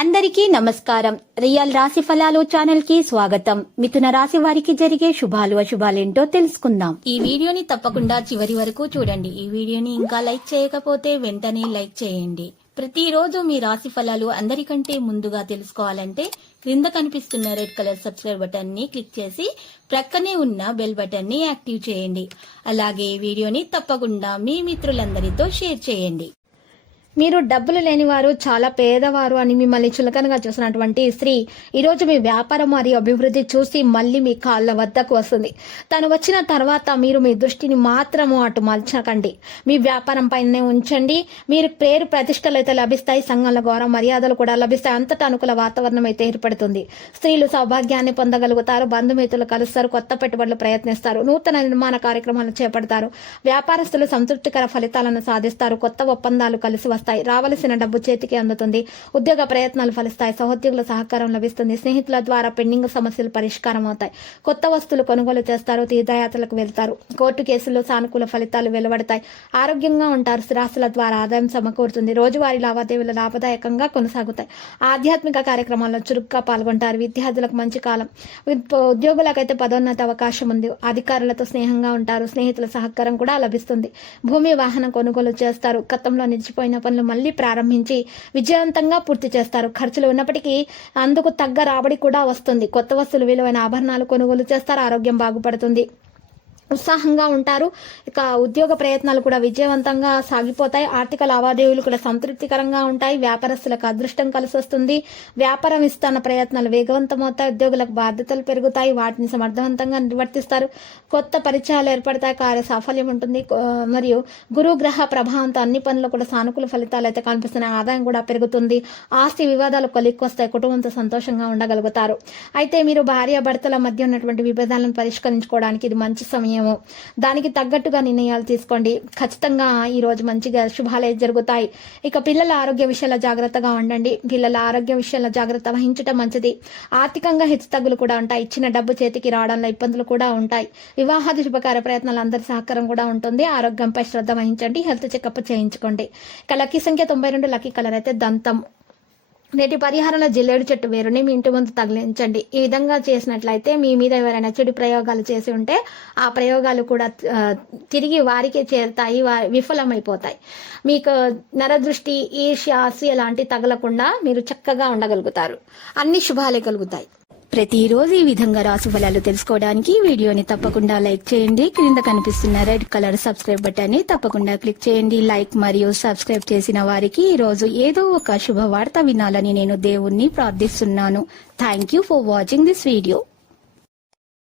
అందరికీ నమస్కారం. రియల్ రాశి ఫలాలు ఛానల్ కి స్వాగతం. మిథున రాశి వారికి జరిగే శుభాలు అశుభాలేంటో తెలుసుకుందాం. ఈ వీడియోని తప్పకుండా చివరి వరకు చూడండి. ఈ వీడియోని ఇంకా లైక్ చేయకపోతే వెంటనే లైక్ చేయండి. ప్రతిరోజు మీ రాశి ఫలాలు అందరికంటే ముందుగా తెలుసుకోవాలంటే క్రింద కనిపిస్తున్న రెడ్ కలర్ సబ్స్క్రైబ్ బటన్ ని క్లిక్ చేసి ప్రక్కనే ఉన్న బెల్ బటన్ ని యాక్టివ్ చేయండి. అలాగే ఈ వీడియోని తప్పకుండా మీ మిత్రులందరితో షేర్ చేయండి. మీరు డబ్బులు లేనివారు, చాలా పేదవారు అని మిమ్మల్ని చులకనగా చూసినటువంటి స్త్రీ ఈరోజు మీ వ్యాపారం మరియు అభివృద్ధి చూసి మళ్ళీ మీ కాళ్ళ వద్దకు వస్తుంది. తను వచ్చిన తర్వాత మీరు మీ దృష్టిని మాత్రము అటు మలచకండి. మీ వ్యాపారం పైనే ఉంచండి. మీరు పేరు ప్రతిష్టలు అయితే లభిస్తాయి. సంఘంలో గౌరవ మర్యాదలు కూడా లభిస్తాయి. అంతటా అనుకూల వాతావరణం అయితే ఏర్పడుతుంది. స్త్రీలు సౌభాగ్యాన్ని పొందగలుగుతారు. బంధుమిత్రులు కలుస్తారు. కొత్త పెట్టుబడులు ప్రయత్నిస్తారు. నూతన నిర్మాణ కార్యక్రమాలు చేపడతారు. వ్యాపారస్తులు సంతృప్తికర ఫలితాలను సాధిస్తారు. కొత్త ఒప్పందాలు కలిసి వస్తాయి. రావలసిన డబ్బు చేతికి అందుతుంది. ఉద్యోగ ప్రయత్నాలు ఫలిస్తాయి. సహోద్యోగుల సహకారం లభిస్తుంది. స్నేహితుల ద్వారా పెండింగ్ సమస్యలు పరిష్కారం అవుతాయి. కొత్త వస్తువులు కొనుగోలు చేస్తారు. తీర్థయాత్రలకు వెళ్తారు. కోర్టు కేసుల్లో సానుకూల ఫలితాలు వెలువడతాయి. ఆరోగ్యంగా ఉంటారు. స్థిరాస్తుల ద్వారా ఆదాయం సమకూరుతుంది. రోజువారీ లావాదేవీలు లాభదాయకంగా కొనసాగుతాయి. ఆధ్యాత్మిక కార్యక్రమాల్లో చురుగ్గా పాల్గొంటారు. విద్యార్థులకు మంచి కాలం. ఉద్యోగులకైతే పదోన్నత అవకాశం ఉంది. అధికారులతో స్నేహంగా ఉంటారు. స్నేహితుల సహకారం కూడా లభిస్తుంది. భూమి వాహనం కొనుగోలు చేస్తారు. గతంలో నిలిచిపోయిన పనులు మళ్ళీ ప్రారంభించి విజయవంతంగా పూర్తి చేస్తారు. ఖర్చులు ఉన్నప్పటికీ అందుకు తగ్గ రాబడి కూడా వస్తుంది. కొత్త వస్తువులు, విలువైన ఆభరణాలు కొనుగోలు చేస్తారు. ఆరోగ్యం బాగుపడుతుంది. ఉత్సాహంగా ఉంటారు. ఇక ఉద్యోగ ప్రయత్నాలు కూడా విజయవంతంగా సాగిపోతాయి. ఆర్థిక లావాదేవీలు కూడా సంతృప్తికరంగా ఉంటాయి. వ్యాపారస్తులకు అదృష్టం కలిసి వస్తుంది. వ్యాపారం విస్తరణ ప్రయత్నాలు వేగవంతమవుతాయి. ఉద్యోగులకు బాధ్యతలు పెరుగుతాయి. వాటిని సమర్థవంతంగా నిర్వర్తిస్తారు. కొత్త పరిచయాలు ఏర్పడతాయి. కార్య సాఫల్యం ఉంటుంది. మరియు గురు గ్రహ ప్రభావంతో అన్ని పనులు కూడా సానుకూల ఫలితాలు అయితే కనిపిస్తున్నాయి. ఆదాయం కూడా పెరుగుతుంది. ఆస్తి వివాదాలు కొలిక్కొస్తాయి. కుటుంబంతో సంతోషంగా ఉండగలుగుతారు. అయితే మీరు భార్యాభర్తల మధ్య ఉన్నటువంటి విభేదాలను పరిష్కరించుకోవడానికి ఇది మంచి సమయం. దానికి తగ్గట్టుగా నిర్ణయాలు తీసుకోండి. ఖచ్చితంగా ఈ రోజు మంచిగా శుభాలే జరుగుతాయి. ఇక పిల్లల ఆరోగ్య విషయాల్లో జాగ్రత్తగా ఉండండి. పిల్లల ఆరోగ్య విషయాల్లో జాగ్రత్త వహించడం మంచిది. ఆర్థికంగా హెచ్చుతగ్గులు కూడా ఉంటాయి. ఇచ్చిన డబ్బు చేతికి రావడంలో ఇబ్బందులు కూడా ఉంటాయి. వివాహాది శుభకార్య ప్రయత్నాలు అందరి సహకారం కూడా ఉంటుంది. ఆరోగ్యంపై శ్రద్ధ వహించండి. హెల్త్ చెకప్ చేయించుకోండి. ఇక లక్కీ సంఖ్య 92. లక్కీ కలర్ అయితే దంతం. నేటి పరిహారంలో జిల్లేడు చెట్టు వేరుని మీ ఇంటి ముందు తగిలించండి. ఈ విధంగా చేసినట్లయితే మీ మీద ఎవరైనా చెడు ప్రయోగాలు చేసి ఉంటే ఆ ప్రయోగాలు కూడా తిరిగి వారికే చేరుతాయి, విఫలమైపోతాయి. మీకు నరదృష్టి, ఈర్ష్య, అసూయ లాంటి తగలకుండా మీరు చక్కగా ఉండగలుగుతారు. అన్ని శుభాలే కలుగుతాయి. ప్రతిరోజు ఈ విధంగా రాశి ఫలాలు తెలుసుకోవడానికి వీడియోని తప్పకుండా లైక్ చేయండి. క్రింద కనిపిస్తున్న రెడ్ కలర్ సబ్స్క్రైబ్ బటన్ ని తప్పకుండా క్లిక్ చేయండి. లైక్ మరియు సబ్స్క్రైబ్ చేసిన వారికి ఈ రోజు ఏదో ఒక శుభవార్త వినాలని నేను దేవుణ్ణి ప్రార్థిస్తున్నాను. Thank you for watching this video.